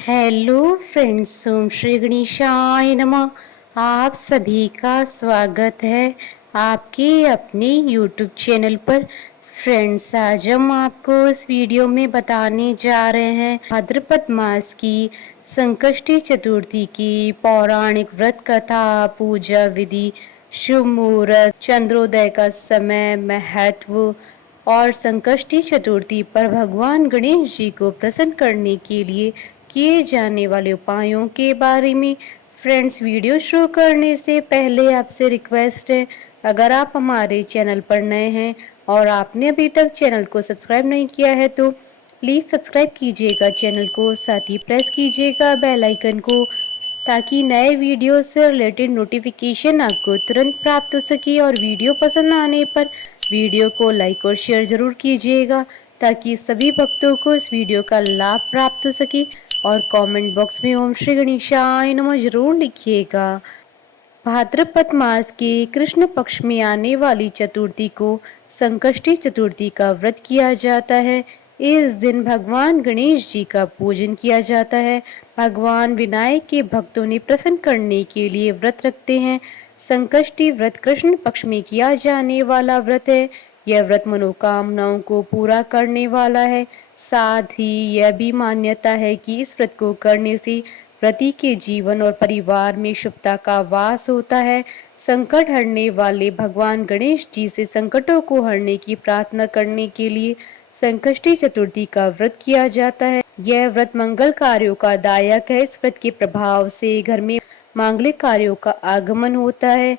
Hello friends, ओम श्री गणेशाय नमः। आप सभी का स्वागत है आपके अपने यूट्यूब चैनल पर। फ्रेंड्स, आज हम आपको इस वीडियो में बताने जा रहे हैं भाद्रपद मास की संकष्टी चतुर्थी की पौराणिक व्रत कथा, पूजा विधि, शुभ मुहूर्त, चंद्रोदय का समय, महत्व और संकष्टी चतुर्थी पर भगवान गणेश जी को प्रसन्न करने के लिए किए जाने वाले उपायों के बारे में। फ्रेंड्स, वीडियो शुरू करने से पहले आपसे रिक्वेस्ट है, अगर आप हमारे चैनल पर नए हैं और आपने अभी तक चैनल को सब्सक्राइब नहीं किया है तो प्लीज़ सब्सक्राइब कीजिएगा चैनल को, साथ ही प्रेस कीजिएगा बेल आइकन को ताकि नए वीडियो से रिलेटेड नोटिफिकेशन आपको तुरंत प्राप्त हो सके। और वीडियो पसंद आने पर वीडियो को लाइक और शेयर ज़रूर कीजिएगा ताकि सभी भक्तों को इस वीडियो का लाभ प्राप्त हो सके। और कमेंट बॉक्स में ओम श्री गणेशाय नमः जरूर लिखिएगा। भाद्रपद मास के कृष्ण पक्ष में आने वाली चतुर्थी को संकष्टी चतुर्थी का व्रत किया जाता है। इस दिन भगवान गणेश जी का पूजन किया जाता है। भगवान विनायक के भक्तों ने प्रसन्न करने के लिए व्रत रखते हैं। संकष्टी व्रत कृष्ण पक्ष में किया जाने वाला व्रत है। यह व्रत मनोकामनाओं को पूरा करने वाला है। साथ ही यह भी मान्यता है कि इस व्रत को करने से व्रती के जीवन और परिवार में शुभता का वास होता है। संकट हरने वाले भगवान गणेश जी से संकटों को हरने की प्रार्थना करने के लिए संकष्टी चतुर्थी का व्रत किया जाता है। यह व्रत मंगल कार्यों का दायक है। इस व्रत के प्रभाव से घर में मांगलिक कार्यों का आगमन होता है।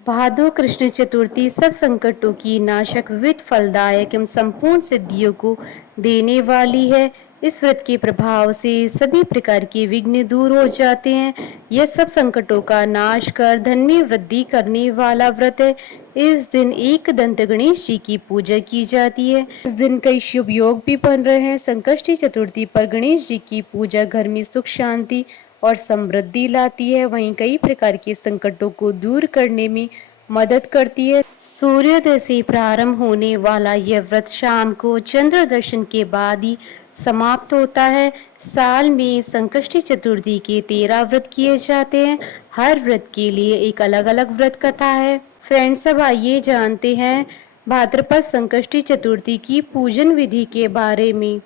भादो कृष्ण चतुर्थी सब संकटों की नाशक, विविध फलदायक एवं संपूर्ण सिद्धियों को देने वाली है। इस व्रत के प्रभाव से सभी प्रकार के विघ्न दूर हो जाते हैं। यह सब संकटों का नाश कर धन में वृद्धि करने वाला व्रत है। इस दिन एक दंत गणेश जी की पूजा की जाती है। इस दिन कई शुभ योग भी बन रहे हैं। संकष्टी चतुर्थी पर गणेश जी की पूजा घर में सुख, शांति और समृद्धि लाती है। वहीं कई प्रकार के संकटों को दूर करने में मदद करती है। सूर्योदय से प्रारंभ होने वाला यह व्रत शाम को चंद्र दर्शन के बाद ही समाप्त होता है। साल में संकष्टी चतुर्थी के 13 व्रत किए जाते हैं। हर व्रत के लिए एक अलग अलग व्रत कथा है। फ्रेंड्स, अब आइए जानते हैं भाद्रपद संकष्टी चतुर्थी की पूजन विधि के बारे में।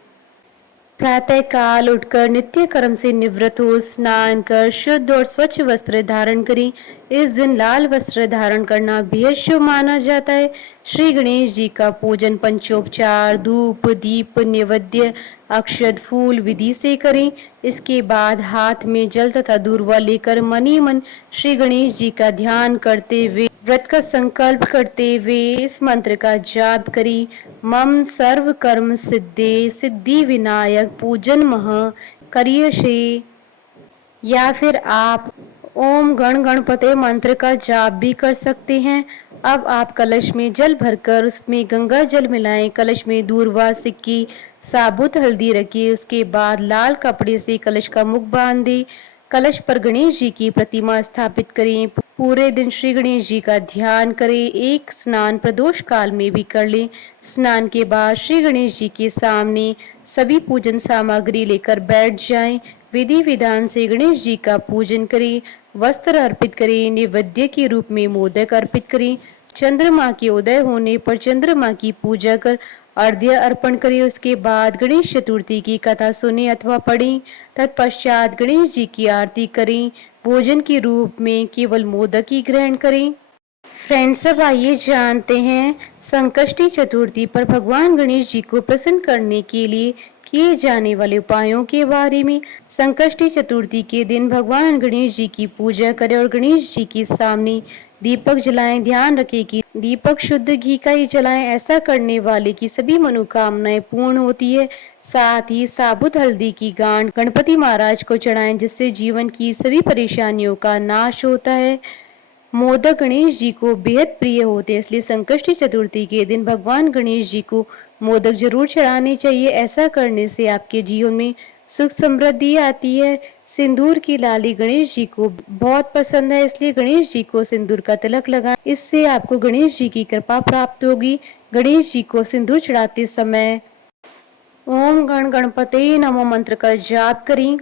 प्रातः काल उठकर नित्य कर्म से निवृत्त हो स्नान कर शुद्ध और स्वच्छ वस्त्र धारण करें। इस दिन लाल वस्त्र धारण करना बेहद शुभ माना जाता है। श्री गणेश जी का पूजन पंचोपचार, धूप, दीप, नैवेद्य, अक्षत, फूल विधि से करें। इसके बाद हाथ में जल तथा दूर्वा लेकर मन ही मन श्री गणेश जी का ध्यान करते हुए व्रत का संकल्प करते हुए इस मंत्र का जाप करें। मम सर्व कर्म सिद्धे सिद्धि विनायक पूजन मह करिय श्री। या फिर आप ओम गण गणपते मंत्र का जाप भी कर सकते हैं। अब आप कलश में जल भरकर उसमें गंगा जल मिलाएं। कलश में दूर्वा, सिक्की, साबुत हल्दी रखिए। उसके बाद लाल कपड़े से कलश का मुख बांध दें। कलश पर गणेश जी की प्रतिमा स्थापित करें। पूरे दिन श्री गणेश जी का ध्यान करें। एक स्नान प्रदोष काल में भी कर लें। स्नान के बाद श्री गणेश जी के सामने सभी पूजन सामग्री लेकर बैठ जाएं। विधि विधान से गणेश जी का पूजन करें। वस्त्र अर्पित करें। नैवेद्य के रूप में मोदक अर्पित करें। चंद्रमा के उदय होने पर चंद्रमा की पूजा कर अर्घ्य अर्पण करें। उसके बाद गणेश चतुर्थी की कथा सुने अथवा पढ़ें। तत्पश्चात गणेश जी की आरती करें। भोजन के रूप में केवल मोदक ही ग्रहण करें। फ्रेंड्स, अब आइए जानते हैं संकष्टी चतुर्थी पर भगवान गणेश जी को प्रसन्न करने के लिए किए जाने वाले उपायों के बारे में। संकष्टी चतुर्थी के दिन भगवान गणेश जी की पूजा करें और गणेश जी के सामने दीपक जलाएं। ध्यान रखें कि दीपक शुद्ध घी का ही जलाएं। ऐसा करने वाले की सभी मनोकामनाएं पूर्ण होती है। साथ ही साबुत हल्दी की गांठ गणपति महाराज को चढ़ाएं, जिससे जीवन की सभी परेशानियों का नाश होता है। मोदक गणेश जी को बेहद प्रिय होते हैं, इसलिए संकष्टी चतुर्थी के दिन भगवान गणेश जी को मोदक जरूर चढ़ाने चाहिए। ऐसा करने से आपके जीवन में सुख समृद्धि आती है। सिंदूर की लाली गणेश जी को बहुत पसंद है, इसलिए गणेश जी को सिंदूर का तिलक लगाएं। इससे आपको गणेश जी की कृपा प्राप्त होगी। गणेश जी को सिंदूर चढ़ाते समय ओम गण गणपते नमो मंत्र का जाप करें।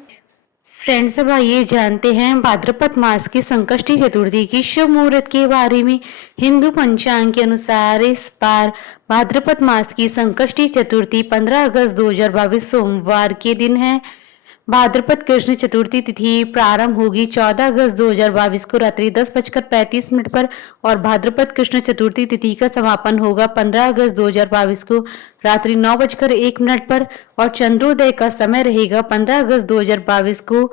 फ्रेंड्स, अब आइए जानते हैं भाद्रपद मास की संकष्टी चतुर्थी की शुभ मुहूर्त के बारे में। हिंदू पंचांग के अनुसार इस बार भाद्रपद मास की संकष्टी चतुर्थी 15 अगस्त 2022 सोमवार के दिन है। भाद्रपद कृष्ण चतुर्थी तिथि प्रारंभ होगी 14 अगस्त 2022 को रात्रि 10:35 पर और भाद्रपद कृष्ण चतुर्थी तिथि का समापन होगा 15 अगस्त 2022 को रात्रि 9:01 पर और चंद्रोदय का समय रहेगा 15 अगस्त 2022 को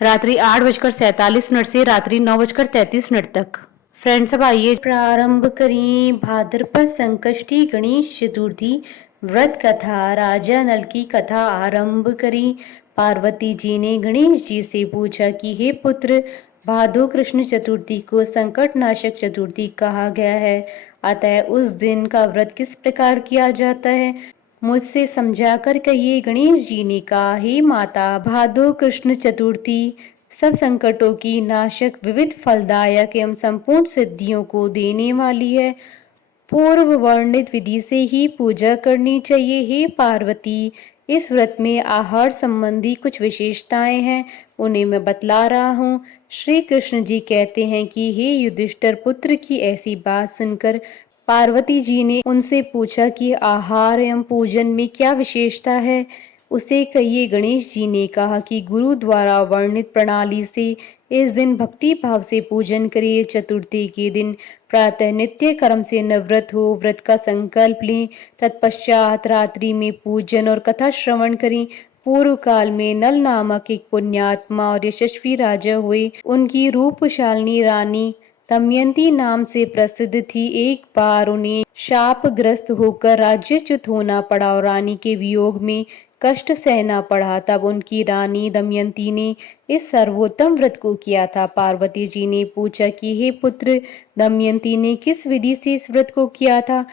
रात्रि 8:47 से रात्रि 9:33 तक। फ्रेंड्स, अब आइए प्रारंभ करें भाद्रपद संकष्टी गणेश चतुर्थी व्रत कथा। राजा नल की कथा आरंभ करी। पार्वती जी ने गणेश जी से पूछा कि हे पुत्र, भादो कृष्ण चतुर्थी को संकट नाशक चतुर्थी कहा गया है, अतः उस दिन का व्रत किस प्रकार किया जाता है, मुझसे समझा कर कहिए। गणेश जी ने कहा, हे माता, भादो कृष्ण चतुर्थी सब संकटों की नाशक, विविध फलदायक एवं संपूर्ण सिद्धियों को देने वाली है। पूर्व वर्णित विधि से ही पूजा करनी चाहिए। हे पार्वती, इस व्रत में आहार संबंधी कुछ विशेषताएं हैं, उन्हें मैं बतला रहा हूँ। श्री कृष्ण जी कहते हैं कि हे युधिष्ठिर पुत्र की ऐसी बात सुनकर पार्वती जी ने उनसे पूछा कि आहार एवं पूजन में क्या विशेषता है, उसे कहिए। गणेश जी ने कहा कि गुरु द्वारा वर्णित प्रणाली से इस दिन भक्ति भाव से पूजन करिए। चतुर्थी के दिन प्रातः नित्य कर्म से निवृत्त हो व्रत का संकल्प लें। तत्पश्चात रात्रि में पूजन और कथा श्रवण करें। पूर्व काल में नल नामक एक पुण्यात्मा और यशस्वी राजा हुए। उनकी रूपशालिनी रानी दमयंती नाम से प्रसिद्ध थी। एक बार उन्हें शापग्रस्त होकर राज्यच्युत होना पड़ा और रानी के वियोग में कष्ट सहना पड़ा। तब उनकी रानी दमयंती ने इस सर्वोत्तम व्रत को किया था। पार्वती जी ने पूछा कि हे पुत्र, दमयंती ने किस विधि से इस व्रत को किया था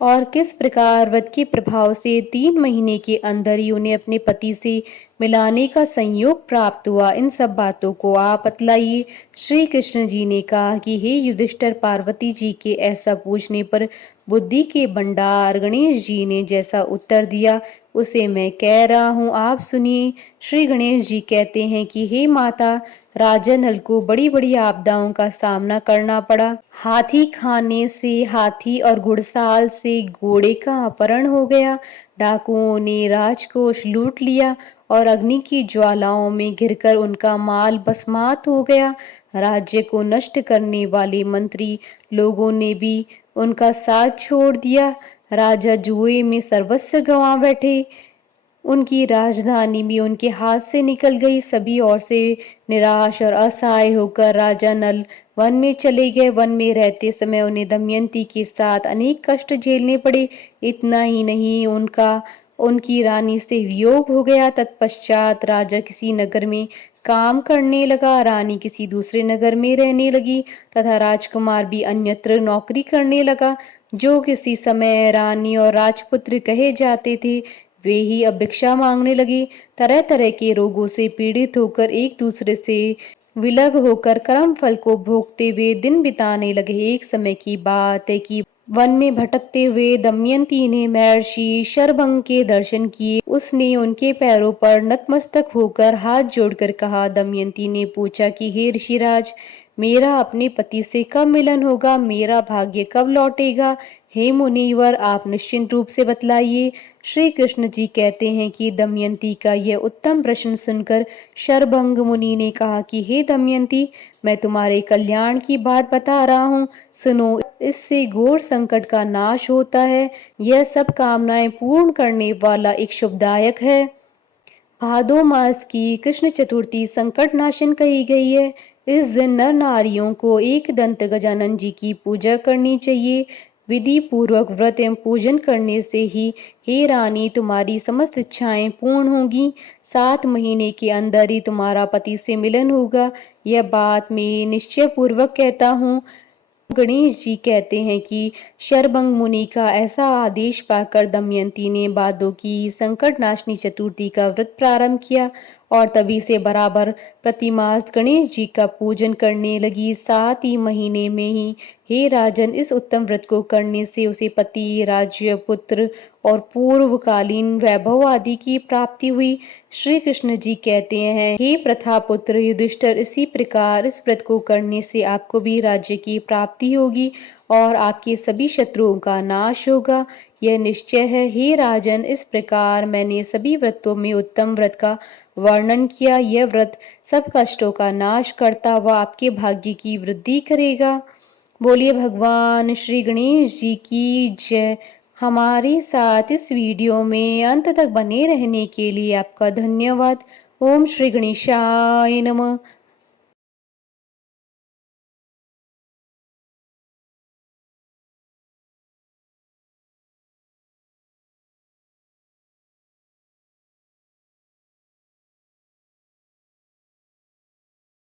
और किस प्रकार व्रत के प्रभाव से 3 महीने के अंदर ही उन्हें अपने पति से मिलाने का संयोग प्राप्त हुआ, इन सब बातों को आप बतलाइए। श्री कृष्ण जी ने कहा कि हे युधिष्ठिर, पार्वती जी के ऐसा पूछने पर बुद्धि के भंडार गणेश जी ने जैसा उत्तर दिया उसे मैं कह रहा हूँ, आप सुनिए। श्री गणेश जी कहते हैं कि हे माता, राजा नल को बड़ी बड़ी आपदाओं का सामना करना पड़ा। हाथी खाने से हाथी और घुड़साल से घोड़े का अपहरण हो गया। डाकुओं ने राजकोष लूट लिया और अग्नि की ज्वालाओं में घिरकर उनका माल भस्मात हो गया। राज्य को नष्ट करने वाले मंत्री लोगों ने भी उनका साथ छोड़ दिया। राजा जुए में सर्वस्व गंवा बैठे। उनकी राजधानी भी उनके हाथ से निकल गई। सभी ओर से निराश और असहाय होकर राजा नल वन में चले गए। वन में रहते समय उन्हें दमयंती के साथ अनेक कष्ट झेलने पड़े। इतना ही नहीं, उनकी रानी से वियोग हो गया। तत्पश्चात राजा किसी नगर में काम करने लगा, रानी किसी दूसरे नगर में रहने लगी तथा राजकुमार भी अन्यत्र नौकरी करने लगा। जो किसी समय रानी और राजपुत्र कहे जाते थे, वे ही अब भिक्षा मांगने लगे। तरह तरह के रोगों से पीड़ित होकर एक दूसरे से विलग होकर कर्म फल को भोगते हुए दिन बिताने लगे। एक समय की बात है कि वन में भटकते हुए दमयंती ने महर्षि शरभंग के दर्शन किए। उसने उनके पैरों पर नतमस्तक होकर हाथ जोड़कर कहा। दमयंती ने पूछा कि हे ऋषिराज, मेरा अपने पति से कब मिलन होगा, मेरा भाग्य कब लौटेगा? हे मुनिवर, आप निश्चिंत रूप से बतलाइए। श्री कृष्ण जी कहते हैं कि दमयंती का यह उत्तम प्रश्न सुनकर शरभंग मुनि ने कहा कि हे दमयंती, मैं तुम्हारे कल्याण की बात बता रहा हूँ, सुनो। इससे घोर संकट का नाश होता है। यह सब कामनाएं पूर्ण करने वाला एक शुभदायक है। भादो मास की कृष्ण चतुर्थी संकट नाशन कही गई है। इस दिन नर नारियों को एक दंत गजानन जी की पूजा करनी चाहिए। विधि पूर्वक व्रत एवं पूजन करने से ही हे रानी, तुम्हारी समस्त इच्छाएं पूर्ण होंगी। 7 महीने के अंदर ही तुम्हारा पति से मिलन होगा, यह बात मैं निश्चय पूर्वक कहता हूँ। गणेश जी कहते हैं कि शरभंग मुनि का ऐसा आदेश पाकर दमयंती ने भादों की संकट नाशनी चतुर्थी का व्रत प्रारंभ किया और तभी से बराबर प्रतिमास गणेश जी का पूजन करने लगी। 7 ही महीने में ही हे राजन, इस उत्तम व्रत को करने से उसे पति, राज्य, पुत्र और पूर्वकालीन वैभव आदि की प्राप्ति हुई। श्री कृष्ण जी कहते हैं, हे प्रथापुत्र युधिष्ठिर, इसी प्रकार इस व्रत को करने से आपको भी राज्य की प्राप्ति होगी और आपके सभी शत्रुओं का नाश होगा। यह निश्चय है। हे राजन, इस प्रकार मैंने सभी व्रतों में उत्तम व्रत का वर्णन किया। यह व्रत सब कष्टों का नाश करता व आपके भाग्य की वृद्धि करेगा। बोलिए भगवान श्री गणेश जी की जय। हमारे साथ इस वीडियो में अंत तक बने रहने के लिए आपका धन्यवाद। ओम श्री गणेशाय नमः।